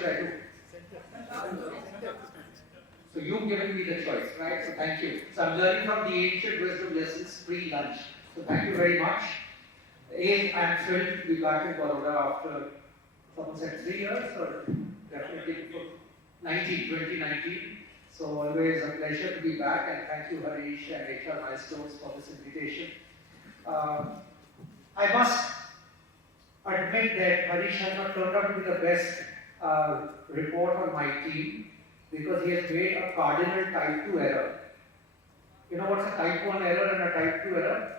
should I do? So you've given me the choice, right? So thank you. So I'm learning from the ancient wisdom lessons pre-lunch. So thank you very much. I'm thrilled to be back in Baroda after, someone said 3 years, or definitely 2019. So always a pleasure to be back, and thank you Harish and HR Milestones for this invitation. I must admit that Harish has not turned out to be the best report on my team, because he has made a cardinal type 2 error. You know what's a type 1 error and a type 2 error?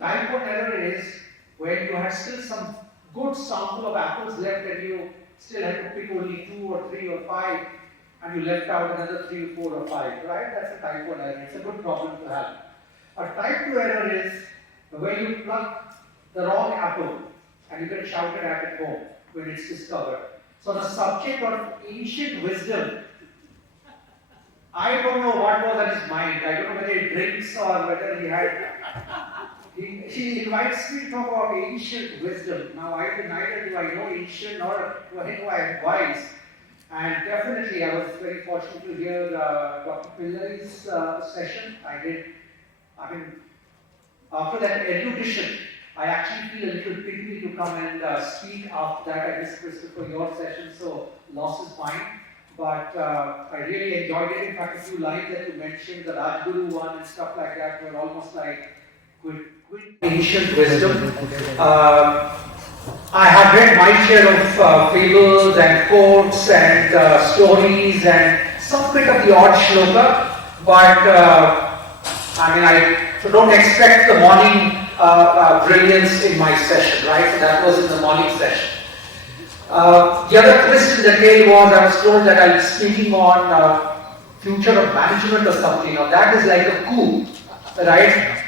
Type 1 error is when you have still some good sample of apples left and you still have to pick only 2 or 3 or 5, and you left out another 3 or 4 or 5, right? That's a type 1 error. It's a good problem to have. A type 2 error is when you pluck the wrong apple and you get shouted at home when it's discovered. So the subject of ancient wisdom, I don't know what was on his mind. I don't know whether he drinks or whether he had. He invites me to talk about ancient wisdom. Now, neither do I know ancient nor do I know I am wise. And definitely, I was very fortunate to hear Dr. Pillai's session. After that erudition, I actually feel a little pygmy to come and speak after that. I missed Christopher, your session, so loss is mine. But I really enjoyed it. In fact, a few lines that you mentioned, the Rajguru one and stuff like that, were almost like ancient wisdom. I have read my share of fables and quotes and stories and some bit of the odd shloka, but so don't expect the morning brilliance in my session, right? So that was in the morning session. The other twist in the tale was I was told that I was speaking on future of management or something. Now that is like a coup, right?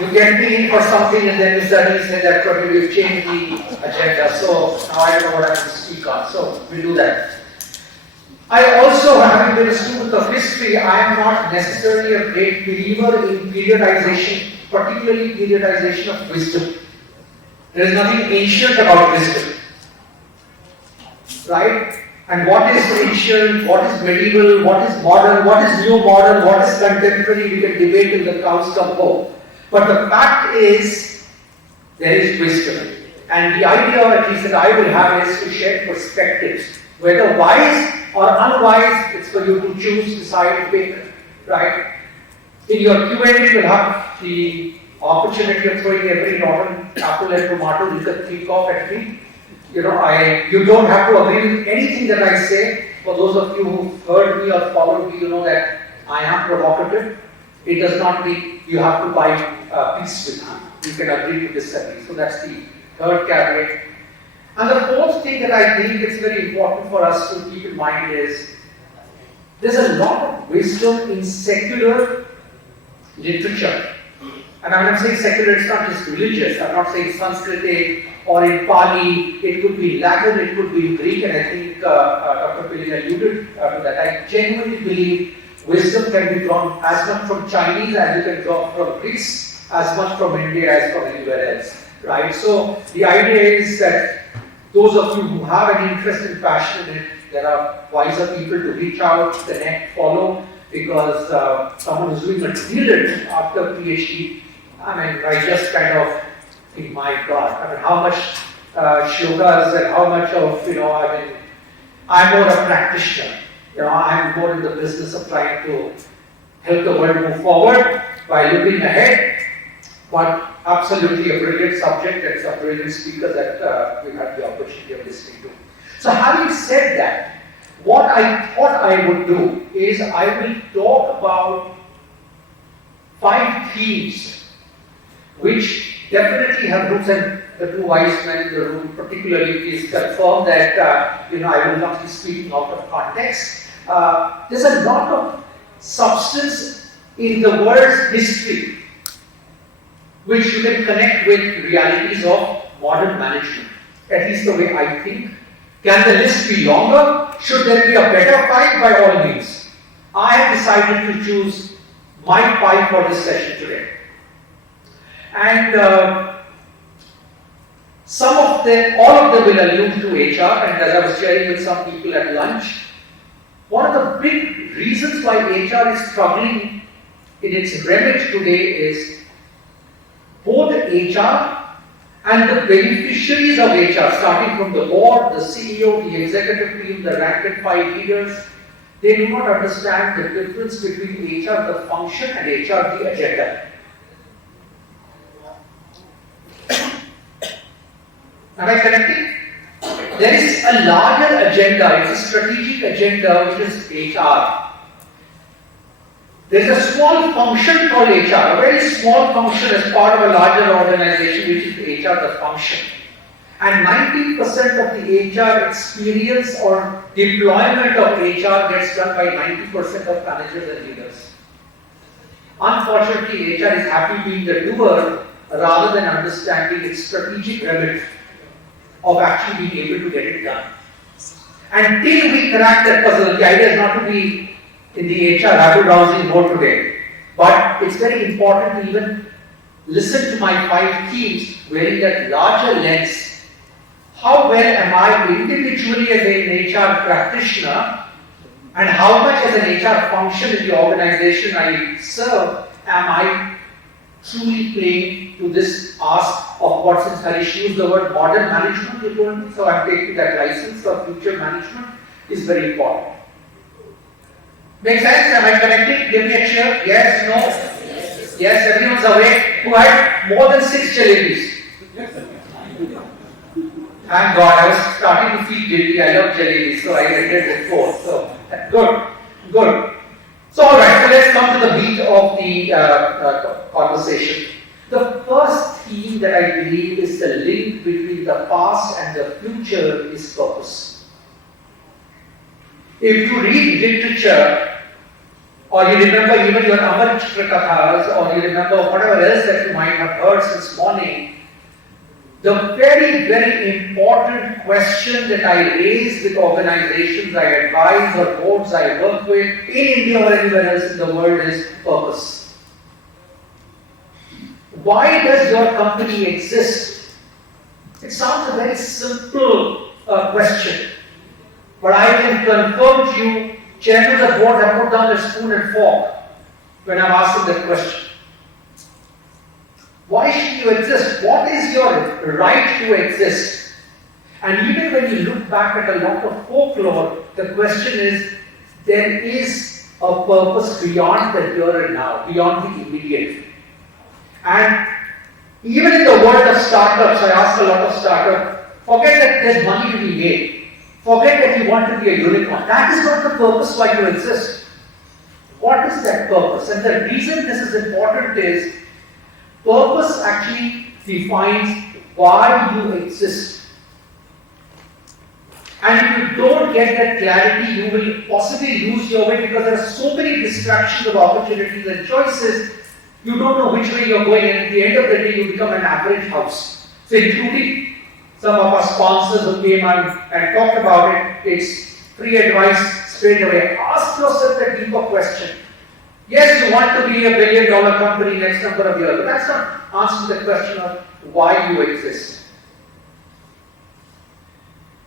You get me in for something and then you suddenly say that probably we've changed the agenda. So now I don't know what I have to speak on. So we'll do that. I also, having been a student of history, I am not necessarily a great believer in periodization, particularly periodization of wisdom. There is nothing ancient about wisdom. Right? And what is ancient, what is medieval, what is modern, what is new modern, what is contemporary, we can debate till the cows come home. But the fact is, there is wisdom. And the idea, at least that I will have, is to share perspectives. Whether wise or unwise, it's for you to choose, decide, pick, right? In your Q&A, you will have the opportunity of throwing every rotten apple and tomato you can think of at me. You don't have to agree with anything that I say. For those of you who've heard me or followed me, you know that I am provocative. It does not mean you have to buy peace with me. You can agree to disagree. So that's the third caveat. And the fourth thing that I think is very important for us to keep in mind is there's a lot of wisdom in secular literature. And when I'm saying secular, it's not just religious. I'm not saying Sanskrit or in Pali. It could be Latin, it could be Greek, and I think Dr. Pillai alluded to that. I genuinely believe wisdom can be drawn as much from Chinese as you can draw from Greece, as much from India as from anywhere else. Right? So the idea is that those of you who have an interest and passion in it, there are wiser people to reach out, connect, follow, because someone who's doing a DLED after PhD, I just kind of think, my God, how much shlokas and how much of, I'm more a practitioner. I'm more in the business of trying to help the world move forward by looking ahead, but absolutely a brilliant subject and some brilliant speakers that we've had the opportunity of listening to. So having said that, what I thought I would do is I will talk about 5 themes which definitely have roots, and the 2 wise men in the room particularly please confirm that I will not be speaking out of context. There's a lot of substance in the word's history which you can connect with realities of modern management, at least the way I think. Can the list be longer? Should there be a better 5? By all means. I have decided to choose my 5 for this session today. And all of them will allude to HR, and as I was sharing with some people at lunch, one of the big reasons why HR is struggling in its remit today is both HR and the beneficiaries of HR, starting from the board, the CEO, the executive team, the rank and file leaders, they do not understand the difference between HR, the function, and HR, the agenda. Am I connecting? There is a larger agenda, it's a strategic agenda, which is HR. There is a small function called HR, a very small function as part of a larger organization, which is HR, the function. And 90% of the HR experience or deployment of HR gets done by 90% of managers and leaders. Unfortunately, HR is happy being the doer rather than understanding its strategic remit of actually being able to get it done. Until we crack that puzzle, the idea is not to be in the HR rabble-rousing mode today, but it's very important to even listen to my 5 themes wearing that larger lens. How well am I individually as an HR practitioner, and how much as an HR function in the organization I serve am I truly playing to this ask of what, since Harish used the word modern management, you told me, so I'm taking that license for future management is very important. Make sense? Am I connected? Give me a cheer. Yes, no? Yes, everyone's awake. Who had more than 6 jalebis? Thank God, I was starting to feel guilty. I love jalebis, so I ended with 4. So, good. So, alright, so let's come to the beat of the conversation. The first theme that I believe is the link between the past and the future is purpose. If you read literature, or you remember even your Amar Chitra Kathas, or you remember whatever else that you might have heard since morning, the very, very important question that I raise with organizations I advise or boards I work with in India or anywhere else in the world is purpose. Why does your company exist? It sounds a very simple question, but I can confirm to you, chairmen of the board have put down their spoon and fork when I'm asking that question. Why should you exist? What is your right to exist? And even when you look back at a lot of folklore, the question is, there is a purpose beyond the here and now, beyond the immediate. And even in the world of startups, I ask a lot of startups, forget that there's money to be made. Forget that you want to be a unicorn. That is not the purpose why you exist. What is that purpose? And the reason this is important is, purpose actually defines why you exist. And if you don't get that clarity, you will possibly lose your way because there are so many distractions of opportunities and choices, you don't know which way you're going, and at the end of the day, you become an average house. So including some of our sponsors who came and talked about it, it's free advice straight away. Ask yourself a deeper question. Yes, you want to be a $1 billion company next number of years, but that's not answering the question of why you exist.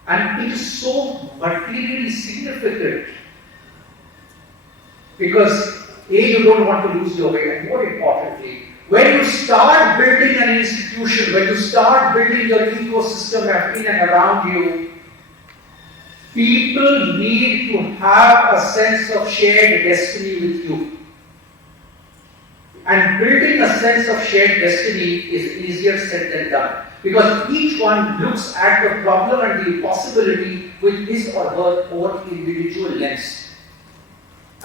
And it is so materially significant because A, you don't want to lose your way, and more importantly, when you start building an institution, when you start building your ecosystem in and around you, people need to have a sense of shared destiny with you. And building a sense of shared destiny is easier said than done. Because each one looks at the problem and the possibility with his or her own individual lens.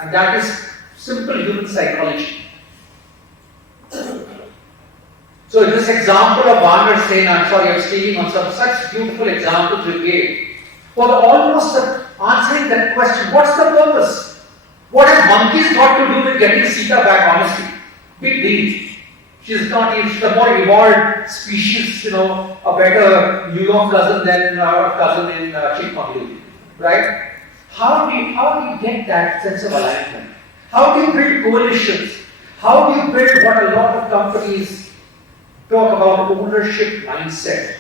And that is simple human psychology. So in this example of Varner saying, I'm sorry, I'm stealing on some such beautiful examples you gave, for almost answering that question, what's the purpose? What have monkeys got to do with getting Sita back, honestly? Big deal. She's the more evolved species, a better New York cousin than our cousin in Chikmagalur, right? How do you get that sense of alignment? How do you build coalitions? How do you build what a lot of companies talk about, ownership mindset?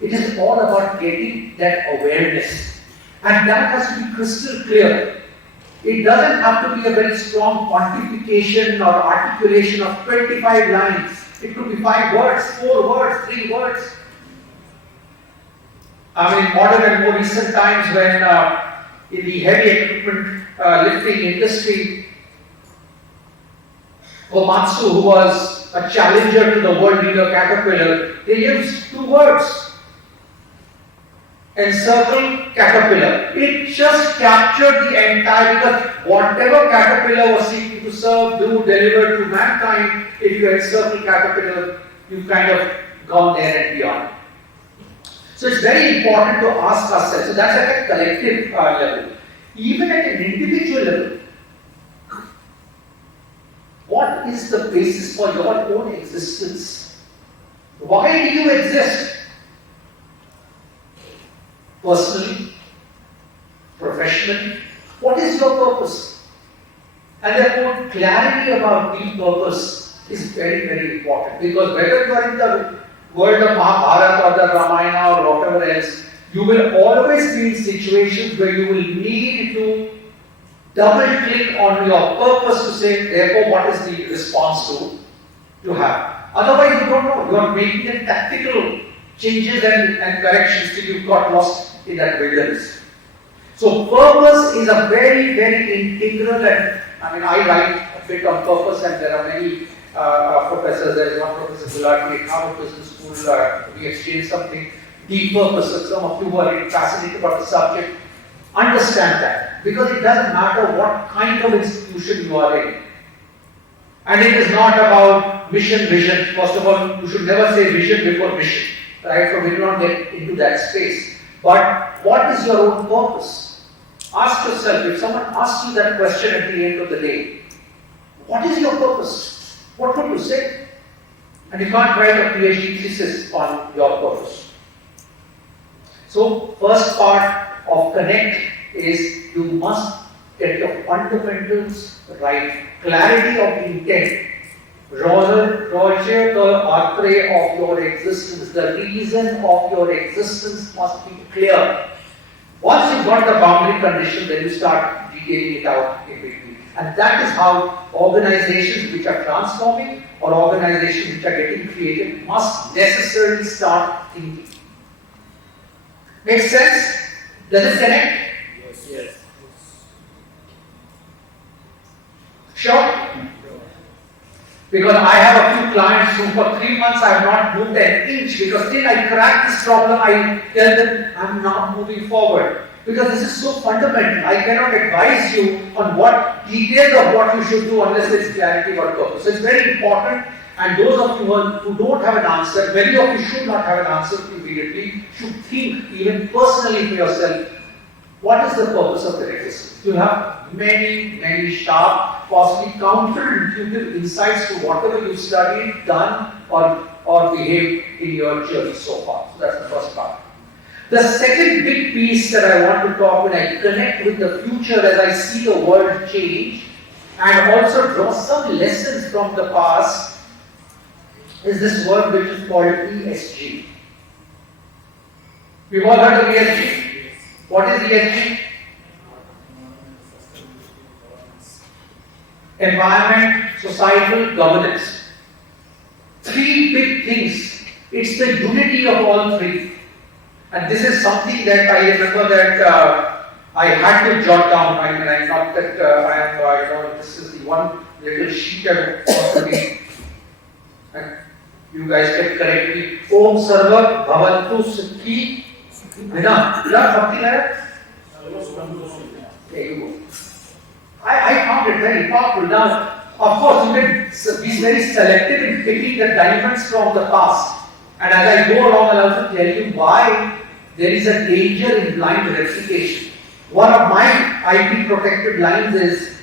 It is all about getting that awareness. And that has to be crystal clear. It doesn't have to be a very strong quantification or articulation of 25 lines. It could be 5 words, 4 words, 3 words. I mean, modern and more recent times when in the heavy equipment lifting industry, Komatsu, who was a challenger to the world leader Caterpillar, they used 2 words. Encircle Caterpillar. It just captured the entire, because whatever Caterpillar was seeking to serve, do, deliver to mankind, if you encircle Caterpillar, you've kind of gone there and beyond. So it's very important to ask ourselves. So that's at a collective level. Even at an individual level, what is the basis for your own existence? Why do you exist? Personally, professionally, what is your purpose? And therefore, clarity about the purpose is very, very important, because whether you are in the world of Mahabharata or the Ramayana or whatever else, you will always be in situations where you will need to double click on your purpose to say, therefore, what is the response to have. Otherwise, you don't know. You are making a tactical changes and corrections till you got lost in that wilderness. So purpose is a very, very integral, and I mean, I write a bit on purpose, and there are many professors. There is one Professor Gulati at Harvard Business School. We exchanged something, deep purpose. So some of you who are fascinated about the subject understand that, because it doesn't matter what kind of institution you are in. And it is not about mission, vision. First of all, you should never say vision before mission. Right? So we do not get into that space. But what is your own purpose? Ask yourself, if someone asks you that question at the end of the day, what is your purpose? What would you say? And you can't write a PhD thesis on your purpose. So, first part of Connect is you must get your fundamentals right. Clarity of intent. Roger the artery of your existence, the reason of your existence must be clear. Once you've got the boundary condition, then you start detailing it out in between. And that is how organizations which are transforming or organizations which are getting created must necessarily start thinking. Makes sense? Does it connect? Yes. Sure? Because I have a few clients who for 3 months I have not moved an inch, because till I crack this problem, I tell them I'm not moving forward. Because this is so fundamental. I cannot advise you on what details of what you should do unless there is clarity about purpose. So it's very important, and those of you who don't have an answer, many of you should not have an answer immediately, should think even personally for yourself, what is the purpose of their existence? You have many, many sharp, possibly counterintuitive insights to whatever you studied, done, or behaved in your journey so far. So that's the first part. The second big piece that I want to talk when I connect with the future as I see the world change and also draw some lessons from the past is this word which is called ESG. We've all heard of ESG. What is ESG? Environment, societal, governance. 3 big things. It's the unity of all 3. And this is something that I remember that I had to jot down. I mean, I'm not that this is the one little sheet I want to read. And you guys can correct me. Om Sarva Bhavantu Sukhi. Something like that? There you go. I found it very powerful. Now, of course, you can be very selective in picking the diamonds from the past. And as I go along, I'll also tell you why there is a danger in blind replication. One of my IP protected lines is,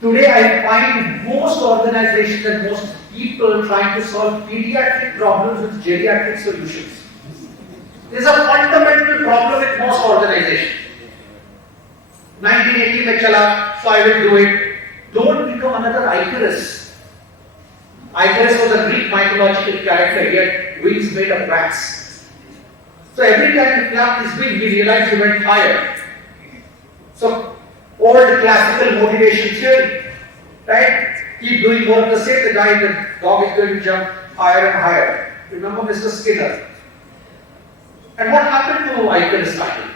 today I find most organizations and most people trying to solve pediatric problems with geriatric solutions. There's a fundamental problem with most organizations. 1980 mein chala, so I will do it. Don't become another Icarus. Icarus was a Greek mythological character, he had wings made of wax. So every time you clap this wing, we realize you went higher. So old classical motivation theory, right? Keep doing more of the same, the dog is going to jump higher and higher. Remember Mr. Skinner? And what happened to Einstein?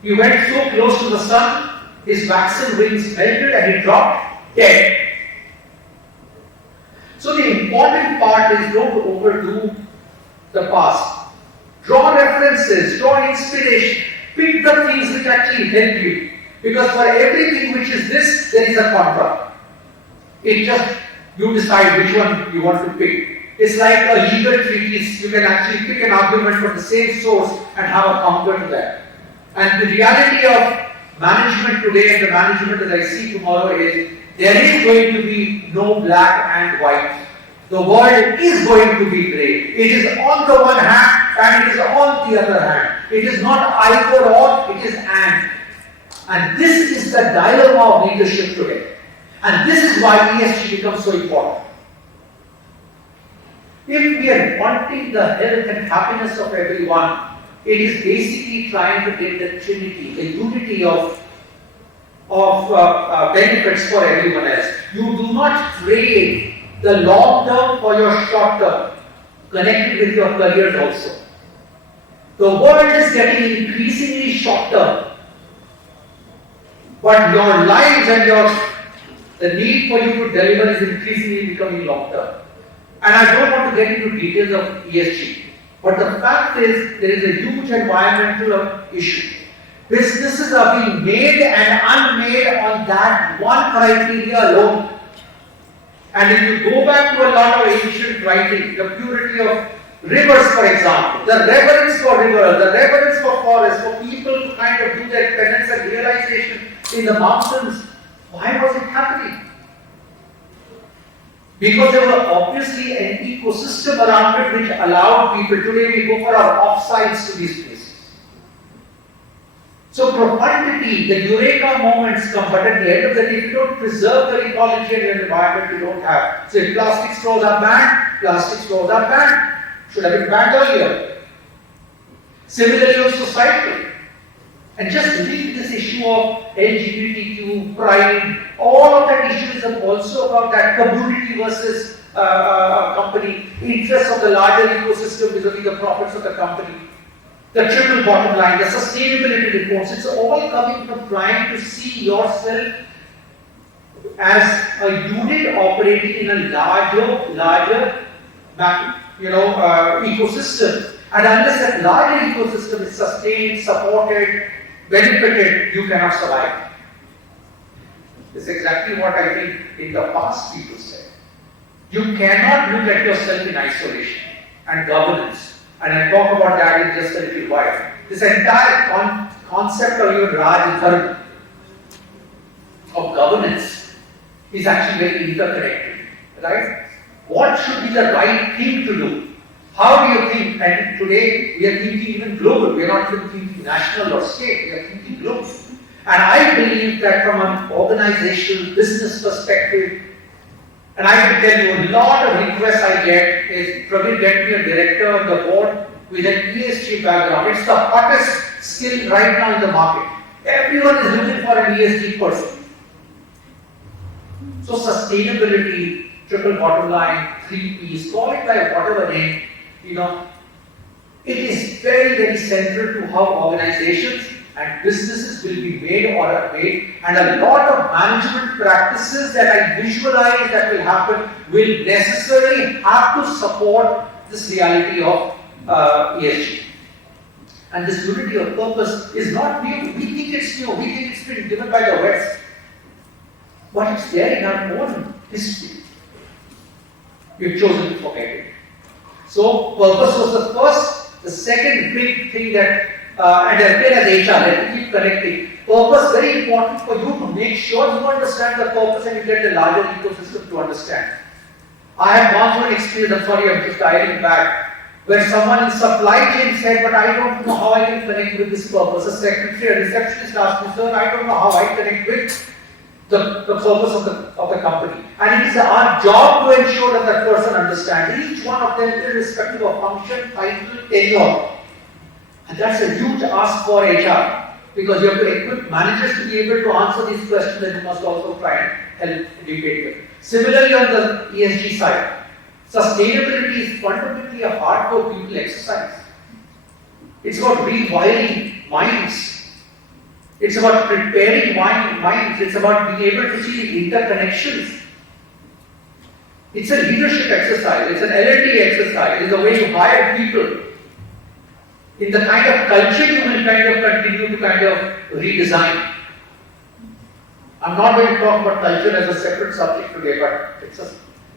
He went so close to the sun, his waxen wings melted and he dropped dead. So the important part is don't overdo the past. Draw references, draw inspiration, pick the things which actually help you. Because for everything which is this, there is a contra. It just, you decide which one you want to pick. It's like a legal treatise, you can actually pick an argument from the same source and have a counter to that. And the reality of management today and the management that I see tomorrow is, there is going to be no black and white. The world is going to be grey. It is on the one hand and it is on the other hand. It is not either or, it is and. And this is the dilemma of leadership today. And this is why ESG becomes so important. If we are wanting the health and happiness of everyone, it is basically trying to get the trinity, the unity of benefits for everyone else. You do not trade the long term for your short term, connected with your careers also. The world is getting increasingly short term, but your lives and the need for you to deliver is increasingly becoming long term. And I don't want to get into details of ESG, but the fact is there is a huge environmental issue. Businesses are being made and unmade on that one criteria alone. And if you go back to a lot of ancient writing, the purity of rivers, for example, the reverence for rivers, the reverence for forests, for people to kind of do their penance and realization in the mountains, why was it happening? Because there was obviously an ecosystem around it which allowed people. Today we go for our offsites to these places. So profundity, the eureka moments come, but at the end of the day, if you don't preserve the ecology and the environment, you don't have. So if plastic straws are banned, plastic straws are banned. Should have been banned earlier. Similarly on society. And just leave this issue of LGBTQ, pride, all of that issue is also about that community versus company, interests of the larger ecosystem vis-a-vis the profits of the company. The triple bottom line, the sustainability reports, it's all coming from trying to see yourself as a unit operating in a larger ecosystem. And unless that larger ecosystem is sustained, supported, benefited, you cannot survive. This is exactly what I think in the past people said. You cannot look at yourself in isolation and governance. And I'll talk about that in just a little while. This entire concept of even Raj Dharma, of governance, is actually very interconnected. Right? What should be the right thing to do? How do you think? And today we are thinking even global. We are not even thinking national or state. We are thinking global. And I believe that from an organizational business perspective, and I can tell you a lot of requests I get is probably get me a director of the board with an ESG background. It's the hottest skill right now in the market. Everyone is looking for an ESG person. So sustainability, triple bottom line, 3 Ps, call it by whatever name, it is very, very central to how organizations and businesses will be made or are made, and a lot of management practices that I visualize that will happen will necessarily have to support this reality of ESG. And this unity of purpose is not new. We think it's new. We think it's been given by the West. But it's there in our own history. We've chosen to forget it. So purpose was the first. The second big thing that, and as well as HR, let me keep connecting. Purpose, very important for you to make sure you understand the purpose and you get the larger ecosystem to understand. I have gone through an experience, I'm sorry, I'm just dialing back, where someone in supply chain said, but I don't know how I can connect with this purpose. A secretary, a receptionist asked me, sir, I don't know how I connect with the purpose of the company. And it is our job to ensure that that person understands. Each one of them, irrespective of function, title, tenure, And that's a huge ask for HR because you have to equip managers to be able to answer these questions and you must also try and help educate them. Similarly, on the ESG side, sustainability is fundamentally a hardcore people exercise. It's about rewiring minds. It's about preparing minds. It's about being able to see the interconnections. It's a leadership exercise. It's an L&D exercise. It's a way to hire people. In the kind of culture you will kind of continue to kind of redesign. I'm not going to talk about culture as a separate subject today, but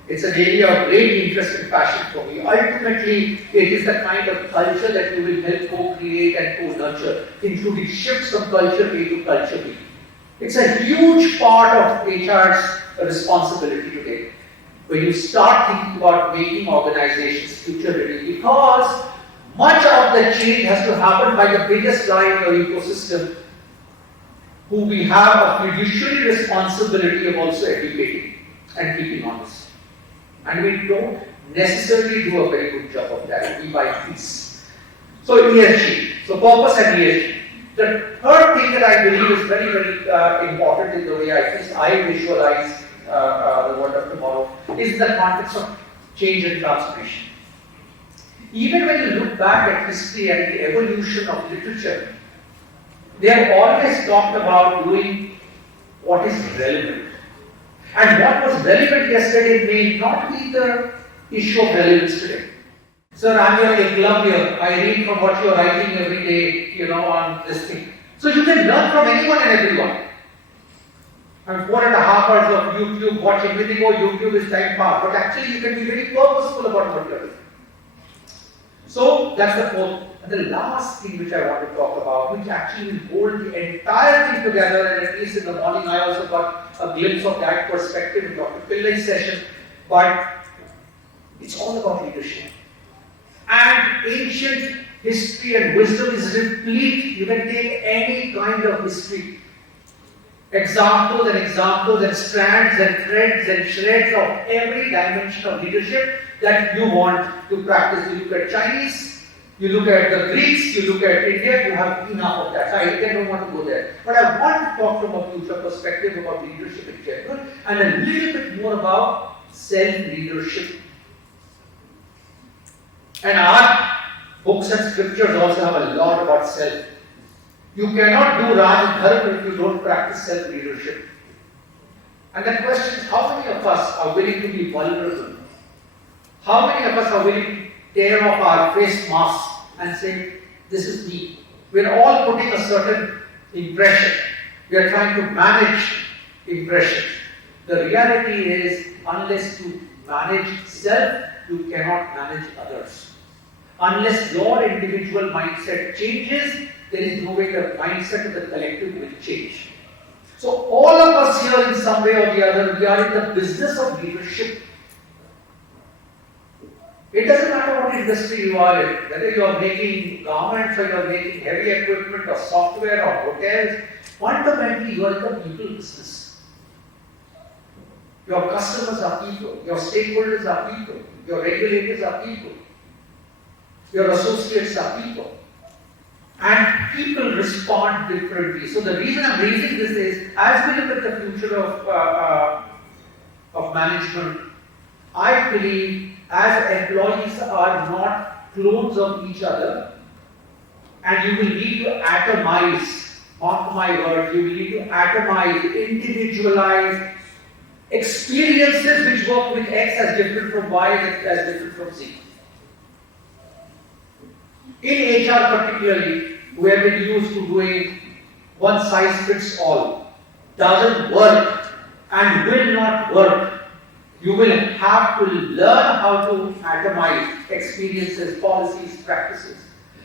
it's an area of great interest and passion for me. Ultimately, it is the kind of culture that you will help co-create and co-nurture, including shifts from culture A to culture B. It's a huge part of HR's responsibility today. When you start thinking about making organizations future ready, because much of the change has to happen by the biggest guy in your ecosystem, who we have a fiduciary responsibility of also educating and keeping honest. And we don't necessarily do a very good job of that. We buy peace. So ESG, so purpose and ESG. The third thing that I believe is very, very important in the way I visualize the world of tomorrow is the context of change and transformation. Even when you look back at history and the evolution of literature, they have always talked about doing what is relevant. And what was relevant yesterday may not be the issue of relevance today. Sir, I'm your club here. I read from what you're writing every day, on this thing. So you can learn from anyone and everyone. And 4.5 hours of YouTube watching, we think, oh, YouTube is time pass. But actually, you can be very purposeful about what you're doing. So that's the fourth. And the last thing which I want to talk about, which actually will hold the entire thing together, and at least in the morning I also got a glimpse of that perspective in Dr. Pillai's session, but it's all about leadership. And ancient history and wisdom is replete. You can take any kind of history. Examples and strands and threads and shreds of every dimension of leadership that you want to practice. You look at Chinese, you look at the Greeks, you look at India, you have enough of that. So I again don't want to go there. But I want to talk from a future perspective about leadership in general and a little bit more about self-leadership. And our books and scriptures also have a lot about self. You cannot do Raj and Dharma if you don't practice self-leadership. And the question is, how many of us are willing to be vulnerable? How many of us are willing to tear off our face masks and say, this is me? We're all putting a certain impression. We are trying to manage impressions. The reality is, unless you manage self, you cannot manage others. Unless your individual mindset changes, there is no way the mindset of the collective will change. So all of us here in some way or the other, we are in the business of leadership. It doesn't matter what industry you are in, whether you are making garments or you are making heavy equipment or software or hotels, fundamentally you are in the people business. Your customers are people, your stakeholders are people, your regulators are people, your associates are people. And people respond differently. So the reason I'm raising this is, as we look at the future of management, I believe as employees are not clones of each other, and you will need to atomize, mark my word, you will need to atomize, individualize experiences which work with X as different from Y as different from Z. In HR particularly, we have been used to doing one size fits all. Doesn't work and will not work. You will have to learn how to atomize experiences, policies, practices.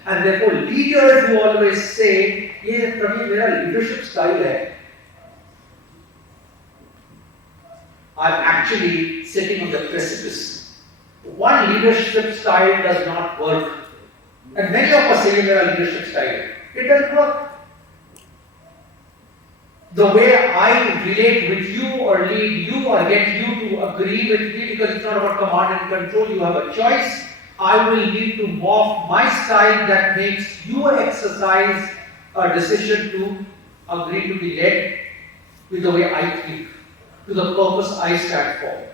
And therefore, leaders who always say, "Ye Praveen, mera leadership style hai," are actually sitting on the precipice. One leadership style does not work. And many of us say there are leadership style. It doesn't work. The way I relate with you or lead you or get you to agree with me, because it's not about command and control, you have a choice. I will need to morph my style that makes you exercise a decision to agree to be led with the way I think, to the purpose I stand for.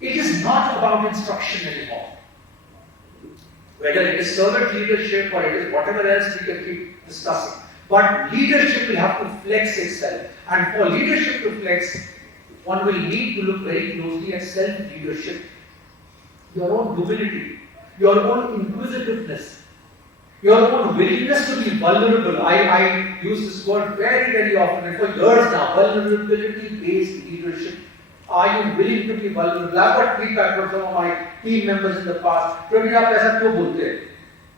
It is not about instruction anymore. Whether it is servant leadership or it is whatever else we can keep discussing. But leadership will have to flex itself. And for leadership to flex, one will need to look very closely at self-leadership. Your own humility, your own inquisitiveness, your own willingness to be vulnerable. I use this word very, very often, and for years now, vulnerability-based leadership. Are you willing to be vulnerable? I've got feedback from some of my team members in the past. Praveen, aap aisa kyun bolte hain?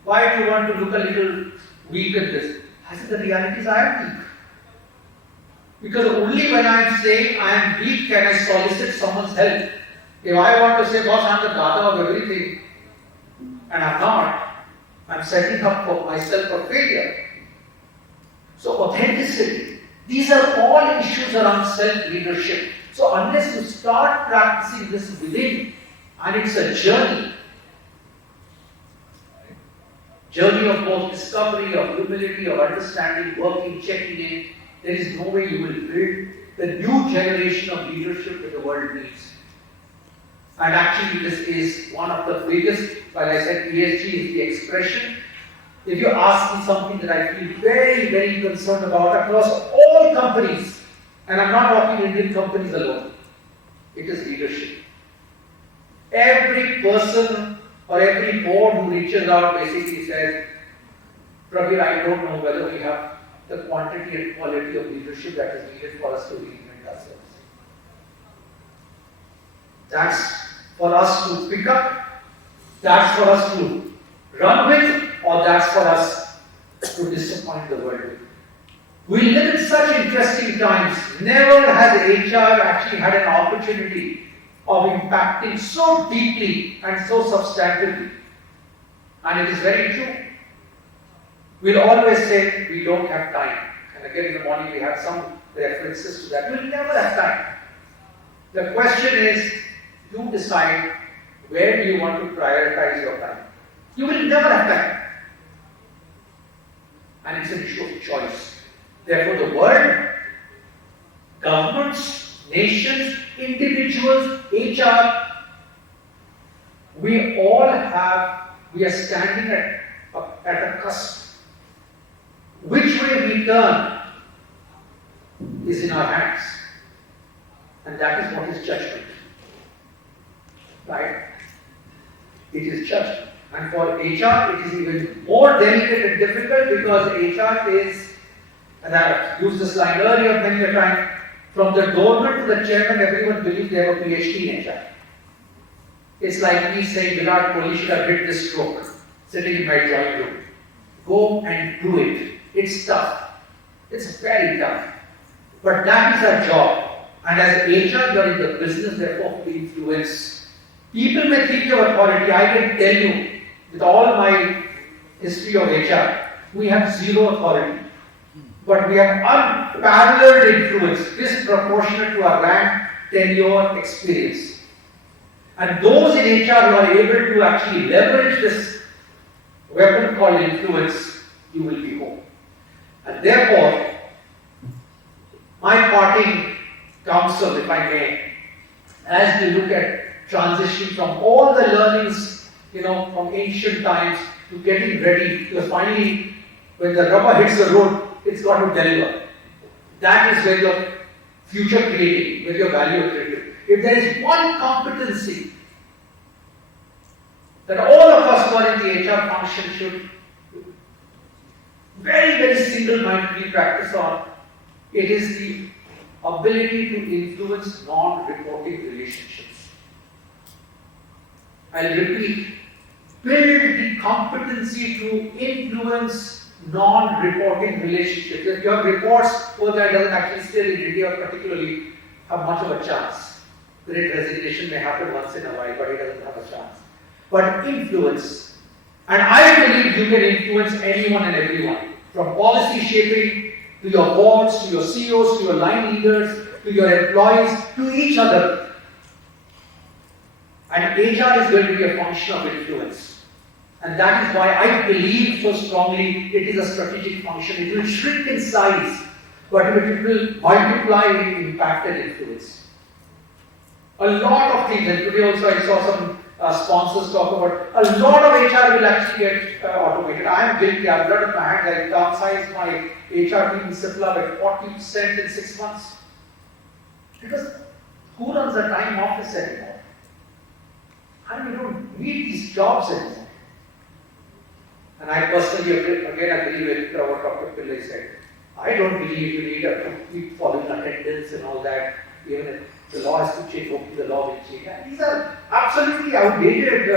Why do you want to look a little weak in this? I said, the reality is I am weak. Because only when I am saying I am weak can I solicit someone's help. If I want to say, boss, I am the dada of everything, and I am not, I am setting up for myself for failure. So authenticity. These are all issues around self-leadership. So unless you start practicing this within, and it's a journey of both discovery, of humility, of understanding, working, checking in, there is no way you will build the new generation of leadership that the world needs. And actually this is one of the biggest, while I said ESG is the expression, if you ask me something that I feel very, very concerned about across all companies, and I'm not talking Indian companies alone, it is leadership. Every person or every board who reaches out basically says, Praveen, I don't know whether we have the quantity and quality of leadership that is needed for us to reinvent ourselves. That's for us to pick up, that's for us to run with, or that's for us to disappoint the world with. We live in such interesting times. Never has HR actually had an opportunity of impacting so deeply and so substantively. And it is very true. We'll always say we don't have time. And again in the morning we had some references to that. We'll never have time. The question is, you decide where do you want to prioritize your time. You will never have time. And it's an issue of choice. Therefore, the world, governments, nations, individuals, HR, we are standing at a cusp. Which way we turn is in our hands. And that is what is judgment. Right? It is judgment. And for HR, it is even more delicate and difficult because HR is, and I've used this line earlier many a time, from the doorman to the chairman, everyone believes they have a PhD in HR. It's like me saying Virat Kohli should have hit this stroke sitting in my drawing room. Go and do it. It's tough. It's very tough. But that is our job. And as HR, you are in the business, therefore, to influence. People may think you have authority. I can tell you, with all my history of HR, we have zero authority. But we have unparalleled influence, disproportionate to our rank, tenure, experience. And those in HR who are able to actually leverage this weapon called influence, you will be home. And therefore, my parting counsel, if I may, as we look at transitioning from all the learnings, from ancient times to getting ready, because finally, when the rubber hits the road, it's got to deliver. That is where your future creating, where your value creating. If there is one competency that all of us who are in the HR function should very, very single-mindedly practice on, it is the ability to influence non-reporting relationships. I'll repeat, build the competency to influence non-reporting relationships. If your reports, poor guy doesn't actually stay in India particularly have much of a chance. Great resignation may happen once in a while, but he doesn't have a chance. But influence, and I believe you can influence anyone and everyone, from policy shaping to your boards, to your CEOs, to your line leaders, to your employees, to each other. And HR is going to be a function of influence. And that is why I believe so strongly it is a strategic function. It will shrink in size, but it will multiply in impact and influence. A lot of things, and today also I saw some sponsors talk about, a lot of HR will actually get automated. I am guilty, I've blood in my hands, I downsized my HR team in Cipla by 40% in 6 months. Because who runs a time office anymore? And we don't need these jobs anymore. And I personally, again, agree with what Dr. Pillai said. I don't believe you need a complete following attendance and all that. Even if the law has to change, hopefully the law will change. And these are absolutely outdated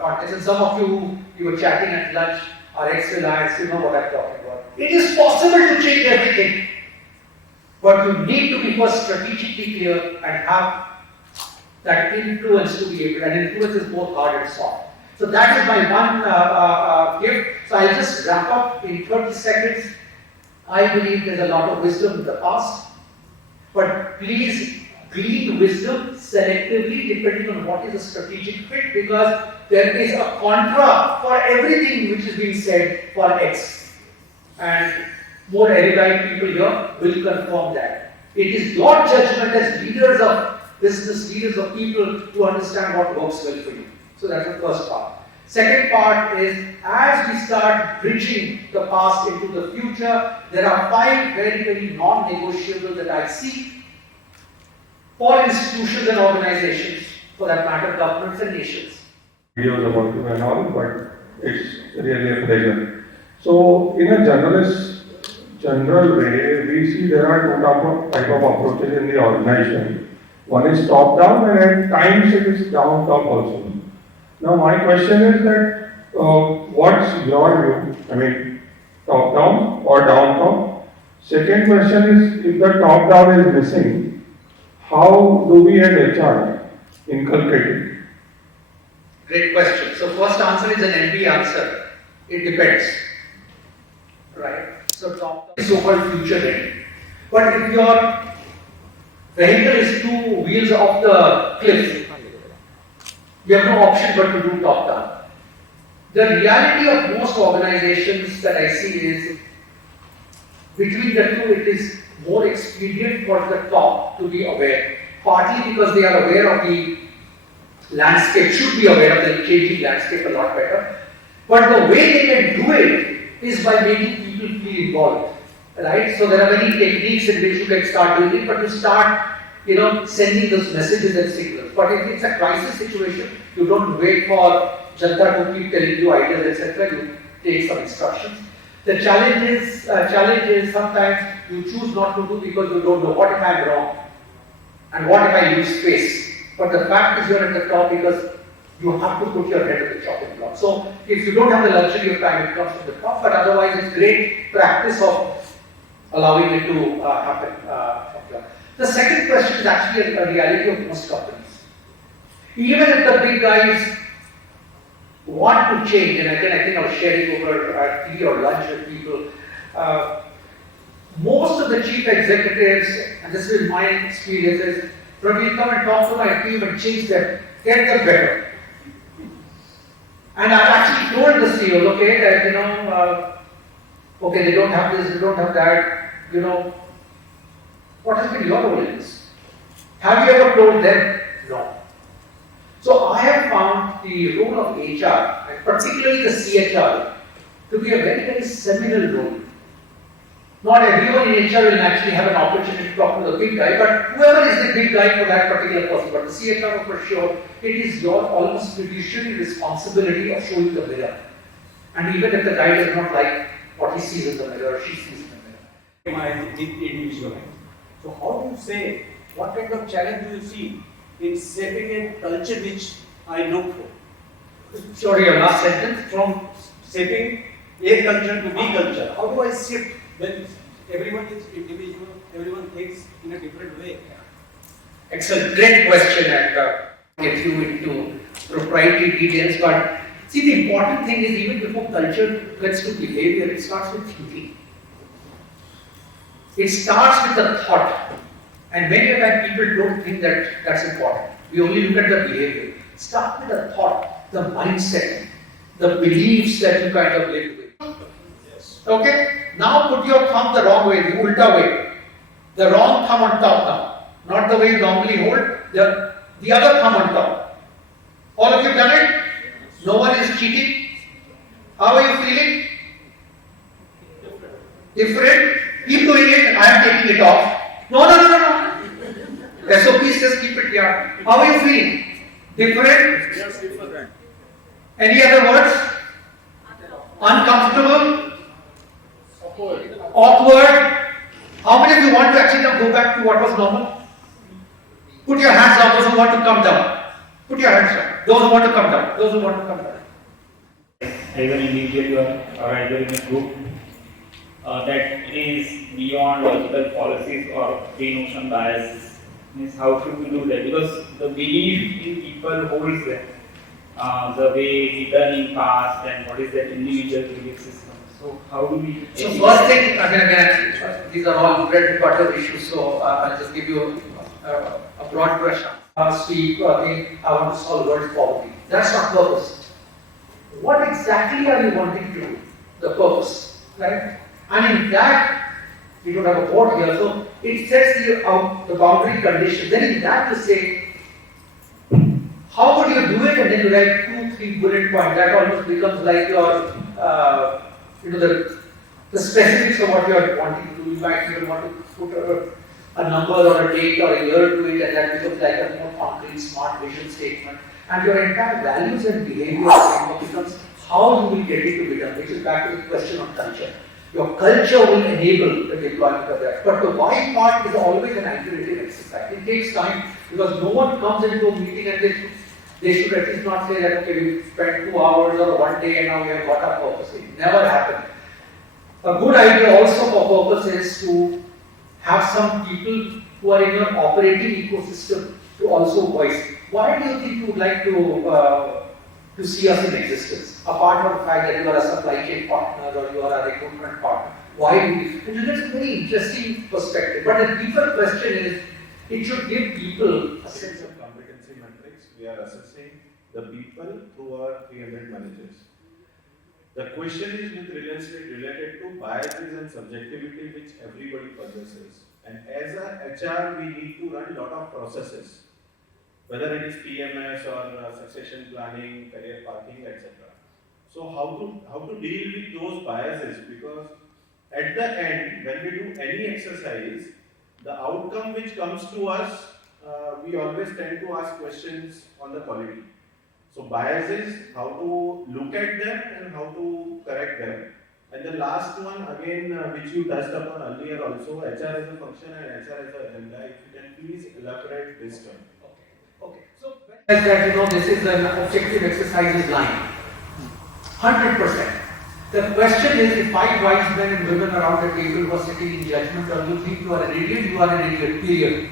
contexts. And some of you were chatting at lunch, are ex-Reliance, you know what I'm talking about. It is possible to change everything. But you need to be first strategically clear and have that influence to be able, and influence is both hard and soft. So that is my one gift. So I'll just wrap up in 30 seconds. I believe there's a lot of wisdom in the past, but please glean wisdom selectively depending on what is a strategic fit, because there is a contra for everything which is being said for X. And more erudite people here will confirm that. It is your judgment as leaders of business, leaders of people, to understand what works well for you. So that's the first part. Second part is, as we start bridging the past into the future, there are 5 very, very non-negotiables that I see for institutions and organizations, for that matter, governments and nations. Videos about you and all, but it's really a pleasure. So, in a general way, we see there are 2 types of approaches in the organization. One is top-down, and at times it is down-top also. Now, my question is that what's your view? I mean, top-down or down-top? Second question is, if the top-down is missing, how do we at HR inculcate it? Great question. So, first answer is an NB answer. It depends. Right? So, top-down is so-called future-ready. But if your vehicle is 2 wheels off the cliff, you have no option but to do top-down. The reality of most organizations that I see is, between the two, it is more expedient for the top to be aware. Partly because they are aware of the landscape, should be aware of the changing landscape a lot better. But the way they can do it is by making people feel involved. Right? So there are many techniques in which you can start doing it, but you start sending those messages and signals. But if it's a crisis situation, you don't wait for Janta to keep telling you ideas, etc. You take some instructions. The challenge is sometimes you choose not to do because you don't know what if I'm wrong and what if I lose space. But the fact is you're at the top because you have to put your head at the chopping block. So if you don't have the luxury of time, it comes from the top. But otherwise, it's great practice of allowing it to happen. The second question is actually a reality of most companies. Even if the big guys want to change, and again, I think I was sharing over tea or lunch with people, most of the chief executives, and this is my experience, is when we come and talk to my team and change them, get them better. And I've actually told the CEOs, okay, that okay, they don't have this, they don't have that, what has been your role in this? Have you ever told them? No. So I have found the role of HR, and particularly the CHR, to be a very, very seminal role. Not everyone in HR will actually have an opportunity to talk to the big guy, but whoever is the big guy for that particular person, but the CHR for sure, it is your almost fiduciary responsibility of showing the mirror. And even if the guy does not like what he sees in the mirror, or she sees in the mirror. My individual. So how do you say, what kind of challenge do you see in shaping a culture which I look for? Sorry, your last sentence? From shaping a culture to B culture. How do I shift when everyone is individual, everyone thinks in a different way? Excellent, great question, and get you into proprietary details, but see, the important thing is even before culture gets to behavior, it starts with thinking. It starts with the thought. And many a time people don't think that that's important. We only look at the behavior. Start with the thought, the mindset, the beliefs that you kind of live with. Okay? Now put your thumb the wrong way, the ulta way. The wrong thumb on top now. Not the way you normally hold, the other thumb on top. All of you done it? No one is cheating? How are you feeling? Different? Keep doing it, I am taking it off. No. SOP says keep it here. How are you feeling? Different? Yes, different. Any other words? Uncomfortable? Awkward? How many of you want to actually now go back to what was normal? Put your hands down, those who want to come down. Put your hands down. Those who want to come down. Those who want to come down. Either individual or either in a group that is beyond logical policies or pre-notion biases. Means how should we do that? Because the belief in people holds them. The way we done in past and what is that individual belief system. So how do we? So first thing, again, these are all bread and butter issues. So I'll just give you a broad brush. Steve, I want to solve world poverty. That's not purpose. What exactly are you wanting to do? The purpose, right? And in that, we don't have a board here, so it sets the boundary condition. Then in that you say, how would you do it? And then you write 2-3 bullet points. That almost becomes like your, the specifics of what you are wanting to do. You might even want to put a number or a date or a year to it, and that becomes like a more concrete, smart vision statement. And your entire values and behavior framework becomes how you will get it to be done, which is back to the question of culture. Your culture will enable the deployment of that. But the why part is always an iterative exercise. It takes time because no one comes into a meeting and they should at least not say that, okay, we spent 2 hours or 1 day and now we have got our purpose. It never happened. A good idea also for purpose is to have some people who are in your operating ecosystem to also voice. Why do you think you would like to see us in existence? Apart from the fact that you are a supply chain partner or you are a recruitment partner. Why do we? And that's a very interesting perspective. But the deeper question is, it should give people a sense of competency matrix. We are assessing the people through our 300 managers. The question is related to biases and subjectivity which everybody possesses. And as a HR, we need to run a lot of processes, whether it is PMS or succession planning, career pathing, etc. So how to deal with those biases? Because at the end, when we do any exercise, the outcome which comes to us, we always tend to ask questions on the quality. So biases, how to look at them and how to correct them. And the last one, again, which you touched upon earlier also, HR as a function and HR as an agenda. If you can please elaborate this term. Okay. So as that this is an objective exercise is line. 100%. The question is, if 5 wise men and women around the table were sitting in judgment, or you think you are an idiot, you are an idiot, period.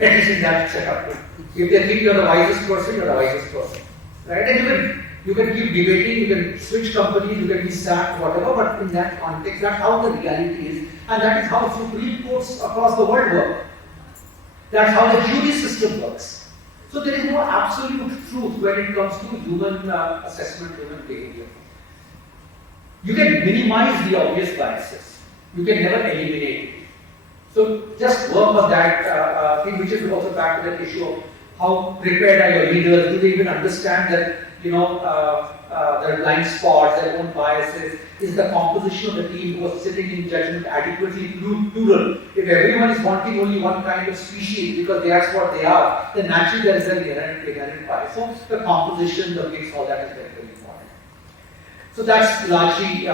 At least in that setup. If they think you are the wisest person, you are the wisest person. Right? And you can keep debating, you can switch companies, you can be sacked, whatever, but in that context, that's how the reality is. And that is how Supreme Courts across the world work. That's how the jury system works. So there is no absolute truth when it comes to human assessment, human behavior. You can minimize the obvious biases. You can never eliminate it. So just work on that thing, which is also back to the issue of how prepared are your leaders. Do they even understand that their blind spots, their own biases? Is the composition of the team who are sitting in judgment adequately plural? If everyone is wanting only one kind of species because that's what they are, then naturally there is an inherent bias. So the composition, the mix, all that is very, very important. So that's largely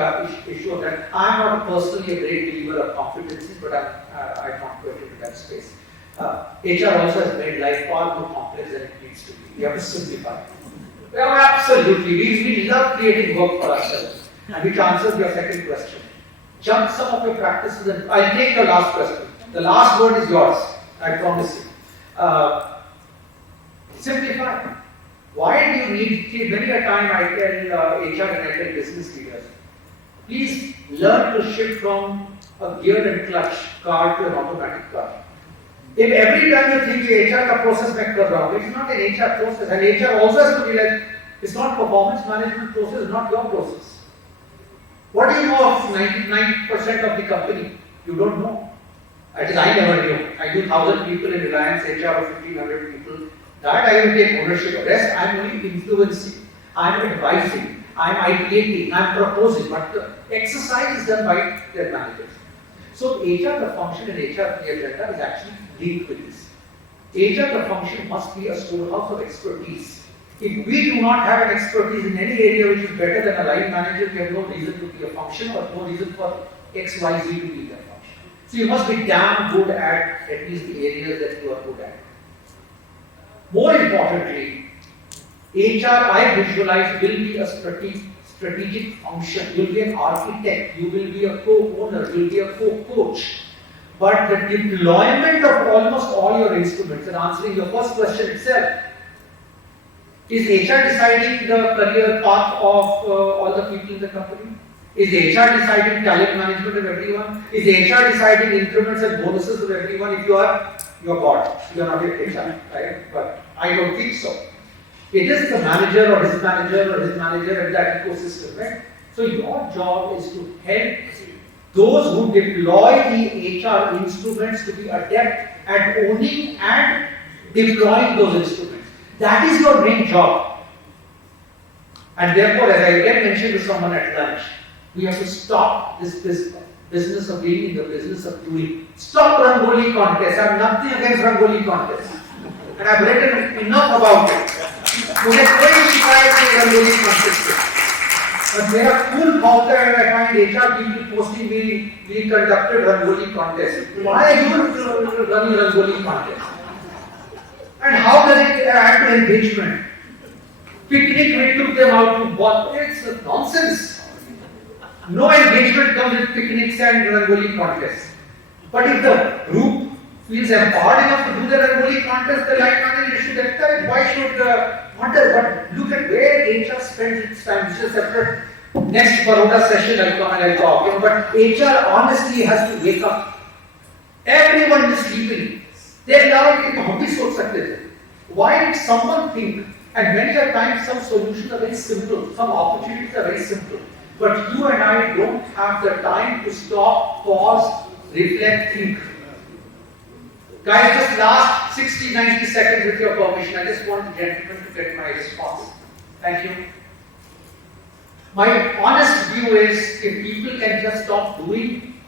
issue of that. I'm not personally a great believer of competencies, but I'm not going into that space. HR also has made life far more complex than it needs to be. We have to simplify. Absolutely. We love creating work for ourselves. And which answers your second question. Jump some of your practices and I'll take the last question. The last word is yours. I promise you. Simplify. Why do you need, many a time I tell HR and I tell business leaders, please learn to shift from a gear and clutch car to an automatic car. If every time you think the HR का process मैं कर रहा हूँ, it's not an HR process, and HR also has to realize it's not performance management process, it's not your process. What do you know of 99% of the company? You don't know. At least I never knew. I knew 1,000 people in Reliance, HR of 1,500 people. That I will take ownership of. Rest I am only influencing, I am advising, I am ideating, I am proposing, but the exercise is done by their managers. So HR, the function in HR, the agenda is actually linked with this. HR, the function must be a storehouse of expertise. If we do not have an expertise in any area which is better than a line manager, we have no reason to be a function or no reason for XYZ to be that function. So you must be damn good at least the areas that you are good at. More importantly, HR, I visualize, will be a strategic function. You will be an architect, you will be a co-owner, you will be a co-coach. But the deployment of almost all your instruments, and answering your first question itself, is HR deciding the career path of all the people in the company? Is HR deciding talent management of everyone? Is HR deciding increments and bonuses of everyone? If you are, you are God. You are not HR, right? But I don't think so. It is the manager or his manager or his manager and that ecosystem, right? So your job is to help those who deploy the HR instruments to be adept at owning and deploying those instruments. That is your main job. And therefore, as I again mentioned to someone at lunch, we have to stop this business of being in the business of doing. Stop Rangoli contest. I have nothing against Rangoli contest. And I have written enough about it. मुझे कोई शिकायत नहीं rangoli contest से. But मेरा full mouth है when I find HR people posting we conducted Rangoli contest. Why are you running Rangoli contest? And how does it add to engagement? Picnic, we took them out to both. It's nonsense. No engagement comes with picnics and Rangoli contests. But if the group feels empowered enough to do the Rangoli contest, the line manager should encourage. Why should wonder? But look at where HR spends its time. This is a separate next Baroda session. I'll come and I'll talk. You know, but HR honestly has to wake up. Everyone is sleeping. They allow it to hobby source success. Why did someone think? And many a times some solutions are very simple, some opportunities are very simple. But you and I don't have the time to stop, pause, reflect, think. Guys, just last 60, 90 seconds with your permission. I just want the gentleman to get my response. Thank you. My honest view is if people can just stop doing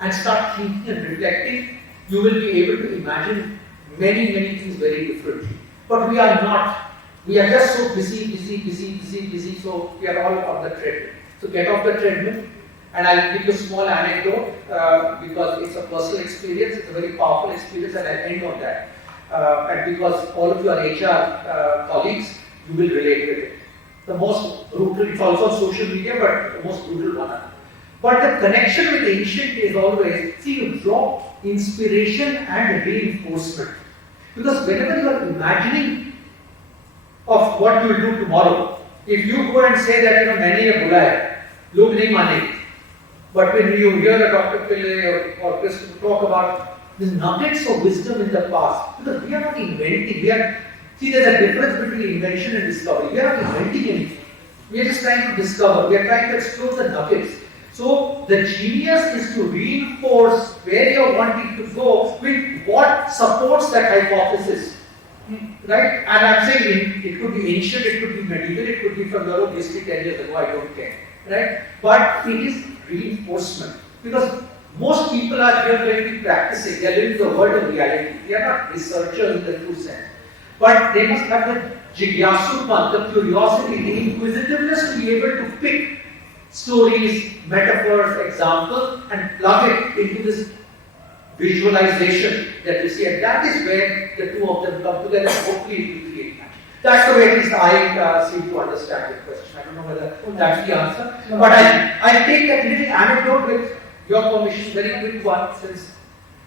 and start thinking and reflecting, you will be able to imagine many things very differently. But we are not. We are just so busy, so we are all on the treadmill. So get off the treadmill, and I'll give you a small anecdote because it's a personal experience, it's a very powerful experience, and I'll end on that. And because all of you are HR colleagues, you will relate with it. The most brutal, it's also on social media, but the most brutal one. But the connection with ancient is always, see, you draw inspiration and reinforcement. Because whenever you are imagining of what you will do tomorrow, if you go and say that, मैंने ये बोला है, लोग नहीं मानेंगे. But when you hear a Dr. Pillai or Chris talk about the nuggets of wisdom in the past, because we are not inventing, see there's a difference between invention and discovery. We are not inventing anything. We are just trying to discover, we are trying to explore the nuggets. So the genius is to reinforce where you are wanting to go with what supports that hypothesis. Right? And I'm saying it could be ancient, it could be medieval, it could be from Europe history 10 years ago, I don't care. Right? But it is reinforcement. Because most people are here going to be practicing, they are living the world of reality. They are not researchers in the true sense. But they must have the jigyasupan, the curiosity, the inquisitiveness to be able to pick stories, metaphors, examples, and plug it into this visualization that you see. And that is where the two of them come together and hopefully it will create magic. That's the way at least I seem to understand the question. I don't know whether that's the answer. But I take that little anecdote with your permission, very quick one, since,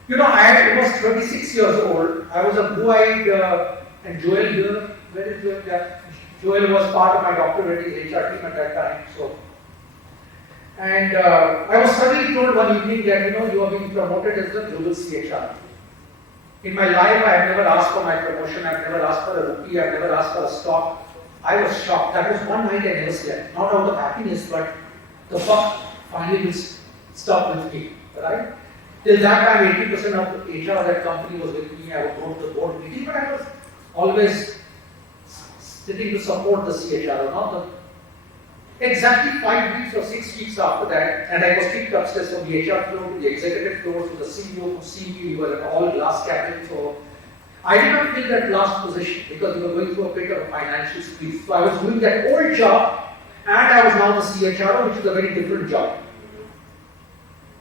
I was 26 years old. I was a blue-eyed, and Joel here, where is Joel? Yeah. Joel was part of my doctorate in HR team at that time. So, And I was suddenly told one evening that, you are being promoted as the global CHR. In my life, I have never asked for my promotion, I have never asked for a rupee, I have never asked for a stock. I was shocked. That was one night I never slept. Not out of happiness, but the buck finally will stop with me, right? Till that time, 80% of the HR of that company was with me. I would go to the board meeting, but I was always sitting to support the CHR, not the. Exactly 5 weeks or 6 weeks after that, and I was kicked upstairs from the HR floor to the executive floor to the CEO, to CEO, we were an all glass cabinet, so I did not fill that last position because we were going through a bit of a financial squeeze. So I was doing that old job, and I was now the CHRO, which is a very different job.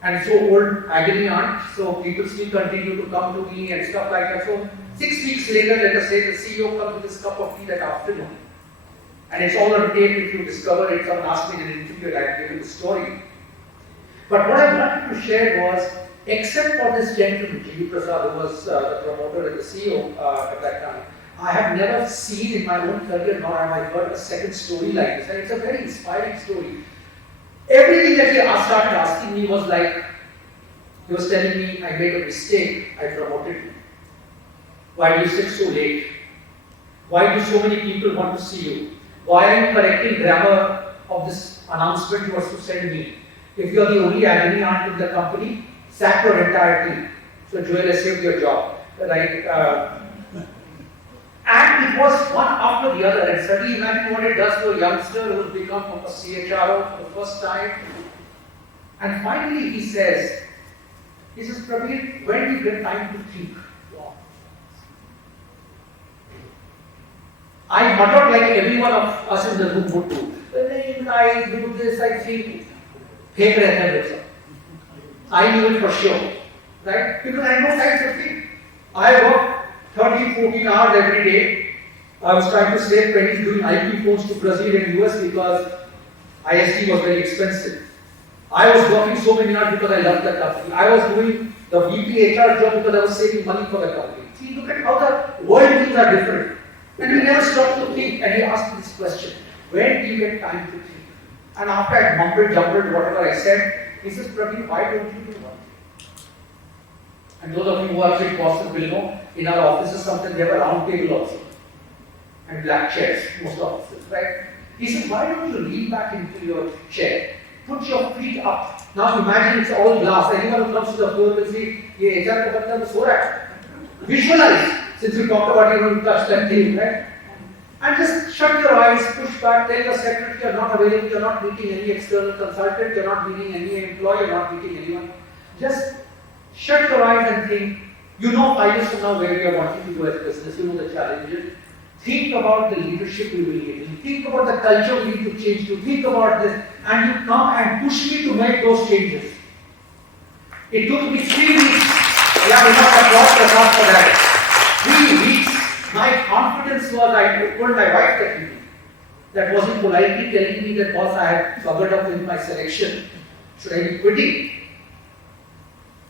And so old agony aunt, so people still continue to come to me and stuff like that. So 6 weeks later, let us say the CEO comes with his cup of tea that afternoon. And it's all on tape if you discover it. Someone asked me in an interview and I gave you the story. But what I wanted to share was, except for this gentleman, G. Prasad, who was the promoter and the CEO at that time, I have never seen in my own career, nor have I heard a second story like this. And it's a very inspiring story. Everything that he started asking me was like, he was telling me, I made a mistake, I promoted you. Why do you sit so late? Why do so many people want to see you? Why are you correcting grammar of this announcement you were to send me? If you are the only agony aunt in the company, sack your entire team. So Joel has saved your job. Right? And it was one after the other. And suddenly imagine what it does to a youngster who has become a CHRO for the first time. And finally he says, Praveen, when do you get time to think? I muttered like every one of us in the room would do. When I do this, I think, I knew it for sure. Right? Because I know time to think. I work 13, 14 hours every day. I was trying to save pennies doing IP phones to Brazil and US because ISD was very expensive. I was working so many hours because I loved the company. I was doing the VP HR job because I was saving money for the company. See, look at how the world things are different. And we never stopped to think. And he asked me this question, when do you get time to think? And after I mumbled, jumbled, whatever I said, he says, Praveen, why don't you do one thing? And those of you who are big bosses will know, in our offices sometimes we have a round table also. And black chairs, most offices, right? He says, why don't you lean back into your chair? Put your feet up. Now imagine it's all glass. Anyone who comes to the floor will see, ye HR ka banda to so raha hai. Visualize. Since we talked about you don't touch that thing, right? And just shut your eyes, push back, tell your secretary you're not available, you're not meeting any external consultant, you're not meeting any employee, you're not meeting anyone. Just shut your eyes and think, you know 5 years from now where you're wanting to go as business, you know the challenges. Think about the leadership we will need. Think about the culture we need to change to. Think about this. And you come and push me to make those changes. It took me 3 weeks. Yeah, we must applaud Prasad for that. 3 weeks. My confidence was, I told my wife that meeting. That wasn't politely telling me that, boss, I have covered up with my selection. Should I be quitting?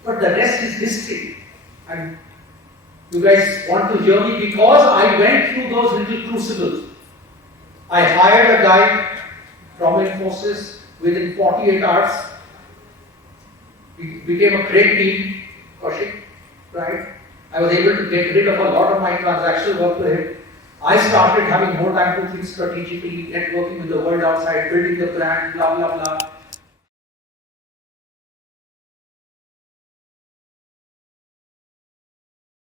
But the rest is history. And you guys want to hear me because I went through those little crucibles. I hired a guy from Infosys within 48 hours. We became a great team, Kaushik, right? I was able to get rid of a lot of my transactional work for him. I started having more time to think strategically, networking with the world outside, building the brand, blah, blah, blah.